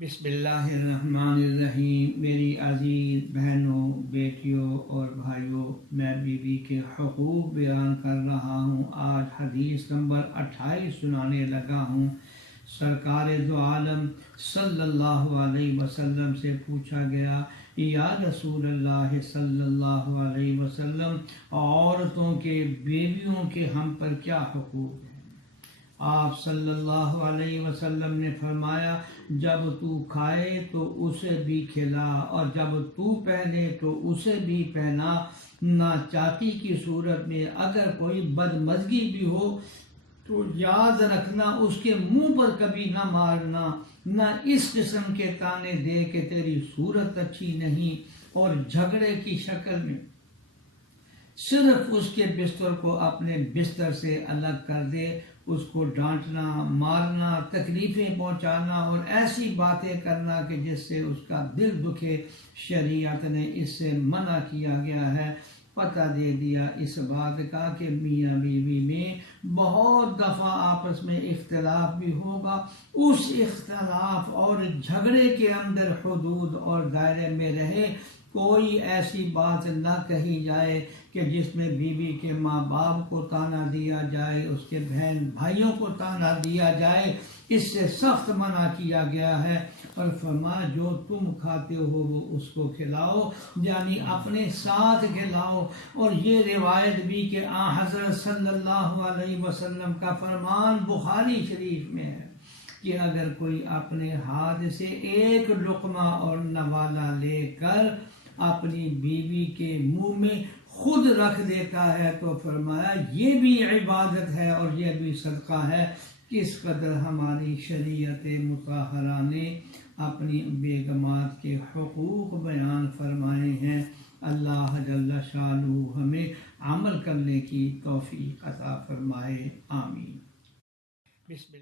बिस्मिल्लाहिर्रहमानिर्रहीम। मेरी अजीज़ बहनों, बेटियों और भाइयों, मैं बीवी के हुकूक बयान कर रहा हूँ। आज हदीस नंबर 28 सुनाने लगा हूँ। सरकार दो आलम सल्लल्लाहु अलैहि वसल्लम से पूछा गया, या रसूल अल्लाह सल्लल्लाहु अलैहि वसल्लम, औरतों के बीवियों के हम पर क्या हुकूक है? आप सल्लल्लाहु अलैहि वसल्लम ने फरमाया, जब तू खाए तो उसे भी खिला और जब तू पहने तो उसे भी पहना। ना चाटी की सूरत में अगर कोई बदमज़गी भी हो तो याद रखना उसके मुंह पर कभी ना मारना। ना इस किस्म के ताने दे के तेरी सूरत अच्छी नहीं, और झगड़े की शक्ल में सिर्फ उसके बिस्तर को अपने बिस्तर से अलग कर दे। उसको डांटना, मारना, तकलीफ़ें पहुंचाना और ऐसी बातें करना कि जिससे उसका दिल दुखे, शरीयत ने इससे मना किया गया है। पता दे दिया इस बात का कि मियाँ बीवी में बहुत दफ़ा आपस में इख्तलाफ भी होगा। उस इख्तलाफ और झगड़े के अंदर हुदूद और दायरे में रहे। कोई ऐसी बात ना कही जाए कि जिसमें बीवी के माँ बाप को ताना दिया जाए, उसके बहन भाइयों को ताना दिया जाए। इससे सख्त मना किया गया है। और फरमाया, जो तुम खाते हो वो उसको खिलाओ, यानी अपने साथ खिलाओ। और ये रिवायत भी कि हज़रत सल्लल्लाहु अलैहि वसल्लम का फरमान बुखारी शरीफ में है कि अगर कोई अपने हाथ से एक लुक़मा और नवाला लेकर अपनी बीवी के मुंह में खुद रख देता है तो फरमाया ये भी इबादत है और ये भी सदका है। किस कदर हमारी शरीयत मुताहरा ने अपनी बेगमात के हुकूक बयान फरमाए हैं। अल्लाह जल्ल शानहू हमें अमल करने की तौफीक अता फरमाए। आमीन।